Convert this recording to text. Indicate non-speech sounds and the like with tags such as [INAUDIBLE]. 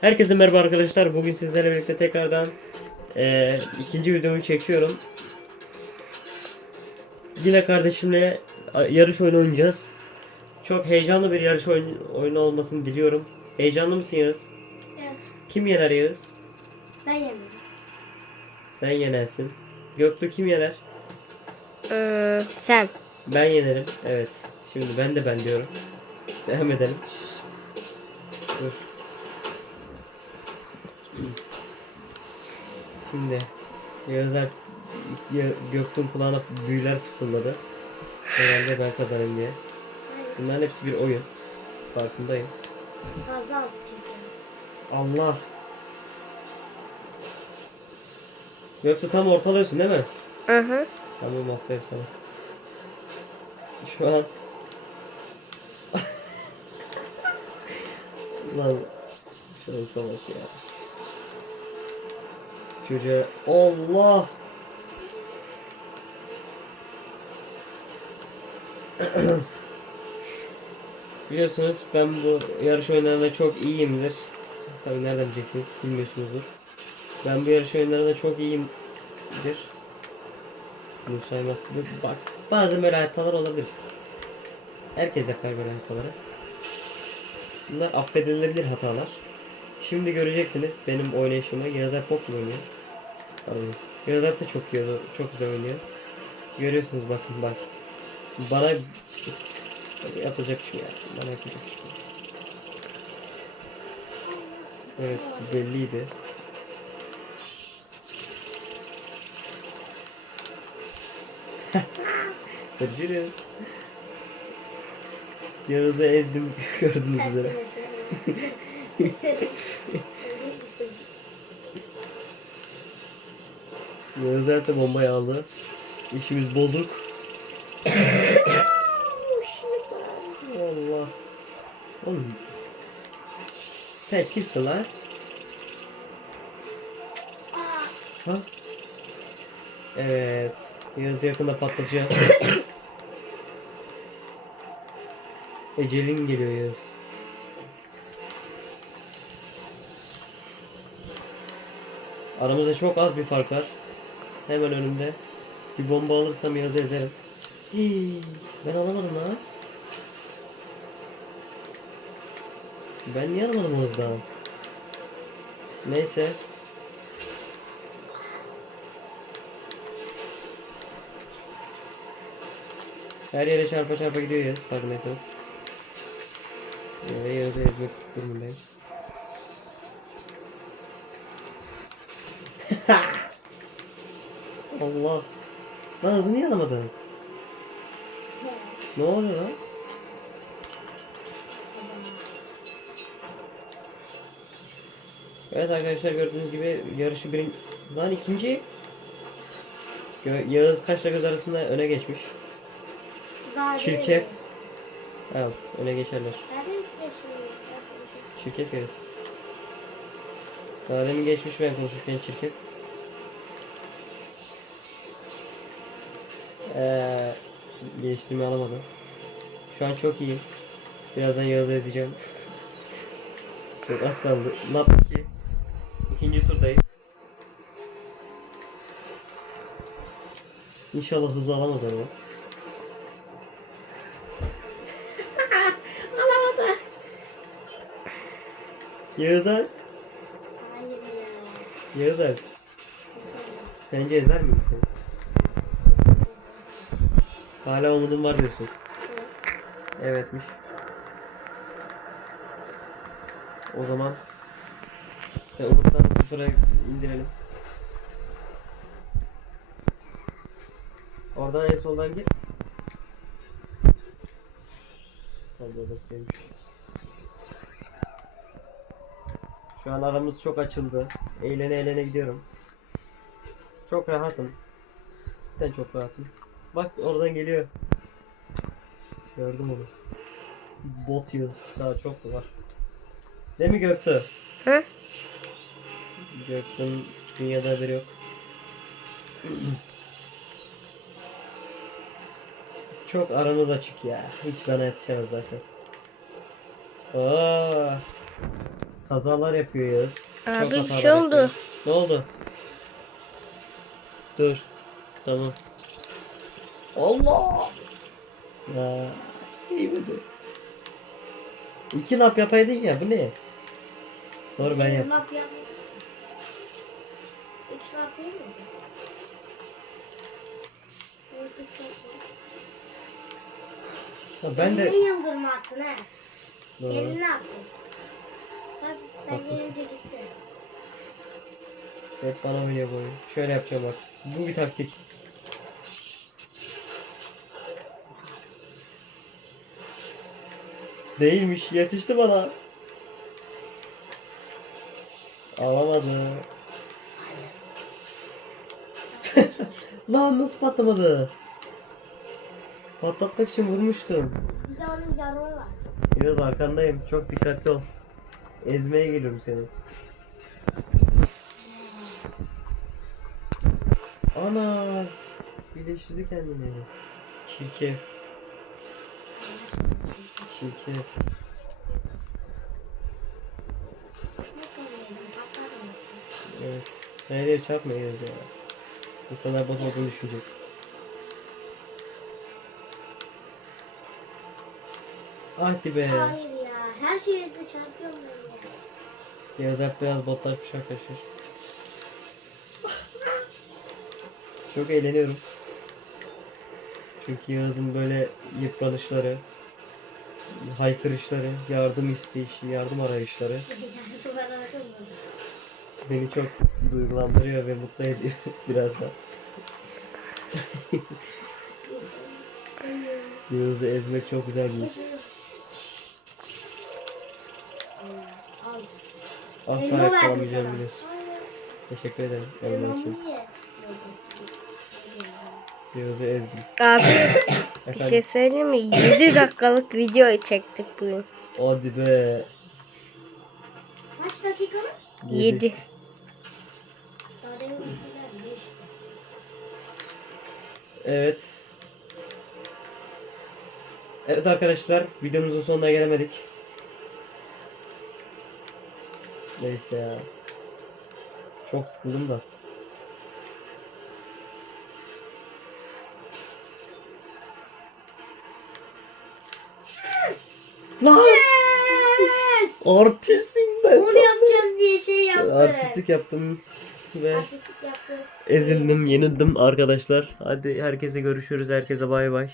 Herkese merhaba arkadaşlar. Bugün sizlerle birlikte tekrardan eee, ikinci videomu çekiyorum. Yine kardeşimle yarış oyunu oynayacağız. Çok heyecanlı bir yarış oyun, oyunu olmasını diliyorum. Heyecanlı mısın Yağız? Evet. Kim yener Yağız? Ben yemedim. Sen yenersin. Göktuğ kim yener? Ee, sen. Ben yenerim. Evet. Şimdi ben de ben diyorum. Devam edelim. Dur. Şimdi Yağızlar Ya- Göktuğ'un kulağına büyüler fısıldadı. Herhalde ben kazanayım diye. Bunların hepsi bir oyun. Farkındayım. Fazla altı çekiyorum. Allah. Göktuğ tam ortalıyorsun değil mi? Hı hı. Tamam aferin sana. Şu an [LAUGHS] Lan şansa bak ya. Çocuğa Allah [CLEARS THROAT] Biliyorsunuz ben bu yarış oyunlarında çok iyiyimdir. Tabii nereden bileceksiniz bilmiyorsunuzdur. Ben bu yarış oyunlarında çok iyiyimdir. Bunu sayması bak bazen böyle hatalar olabilir. Herkes yapar böyle hataları. Bunlar affedilebilir hatalar. Şimdi göreceksiniz benim oynayışımı. Yazar Pop oynuyor. Pardon. Yazar da çok iyi, çok güzel oynuyor. Görüyorsunuz bakın bak. Bana yapacak şey ya. Bana yapacak şey. Evet belliydi. [LAUGHS] Görüşürüz. Yağız'ı ezdim [LAUGHS] gördüğünüz üzere. [LAUGHS] Yağız zaten bombayı aldı. İşimiz bozuk. Allah. Oğlum. Sen kimsin lan? Ha? Evet. Yağız'ı yakında patlatacağız. [COUGHS] Ecelin geliyor Yağız. Aramızda çok az bir fark var. Hemen önümde. Bir bomba alırsam Yağız'ı ezerim. Hii, ben alamadım lan. Ben niye alamadım o hızdan? Neyse. Her yere çarpa çarpa gidiyor Yağız farkındaysanız. Ee, Yağız'ı ezmek durumundayım. [LAUGHS] Allah. Lan hızını niye alamadın? Ne oluyor lan? Evet arkadaşlar gördüğünüz gibi yarışı birin... Lan ikinci. Yağız kaçla göz arasında öne geçmiş. Daha Çirkef. Al öne geçerler. Çirkef yeriz. Daha demin geçmiş ben konuşurken çirkef. Ee, geçtiğimi alamadım. Şu an çok iyiyim. Birazdan Yağız'ı ezeceğim. [LAUGHS] çok az kaldı. Lap 2. İkinci turdayız. İnşallah hızı alamaz ama. [LAUGHS] Alamadı. Yağız Alp. Hayır ya. Yağız Alp. Sence ezer miyim seni? Hala umudum var diyorsun. Evetmiş. O zaman sen umutlarını sıfıra indirelim. Oradan en soldan git. Şu an aramız çok açıldı. Eğlene eğlene gidiyorum. Çok rahatım. Cidden çok rahatım. Bak oradan geliyor. Gördüm onu. Bot yıl. Daha çok var. Değil mi Göktuğ? Hı? Göktuğ'un dünyada haberi yok. [CLEARS THROAT] Çok aramız açık ya. Hiç bana yetişemez zaten. Aa, Kazalar yapıyor Yağız. Çok Abi bir şey oldu. yapıyor. Ne oldu? Dur. Tamam. Allah! Ya iyiydi. İki lap yapaydın ya bu ne? Doğru ben yaptım. Lap yap. Üç lap değil mi? Ha, ben de Kendine yıldırma attın ha. Doğru. Kendine attın. Bak ben gelince gitti. Hep bana oynuyor bu oyun. Şöyle yapacağım bak. Bu bir taktik. Değilmiş. Yetişti bana. Alamadı. [LAUGHS] Lan nasıl patlamadı? Patlatmak için vurmuştum. Bir de onun yanı var. Biraz arkandayım. Çok dikkatli ol. Ezmeye geliyorum seni. Ana! Birleştirdi kendini. Çirkef. İçin. Evet. Her yere çarpmayıyoruz ya. İnsanlar olduğunu düşünecek. Hadi be. Hayır ya. Her şeye de çarpıyorum ben ya. Yazak biraz botlaşmış arkadaşlar. Çok eğleniyorum. Çünkü Yağız'ın böyle yıpranışları, haykırışları, yardım isteyişi, yardım arayışları beni çok duygulandırıyor ve mutlu ediyor [LAUGHS] biraz da. [LAUGHS] Yağız'ı ezmek çok güzel bir his. Asla yakalamayacağım biliyorsun. Teşekkür ederim elma için. Yağız'ı ezdim. Abi [COUGHS] bir şey söyleyeyim mi? 7 dakikalık video çektik bugün. Hadi be. Kaç dakika mı? 7. Daha demin kadar beşti. Evet. Evet arkadaşlar videomuzun sonuna gelemedik. Neyse ya. Çok sıkıldım da. Lan! Yes! Artistim ben. Onu yapacağız diye şey yaptı. Artistlik yaptım ve Artistlik yaptı. ezildim, yenildim arkadaşlar. Hadi herkese görüşürüz. Herkese bay bay.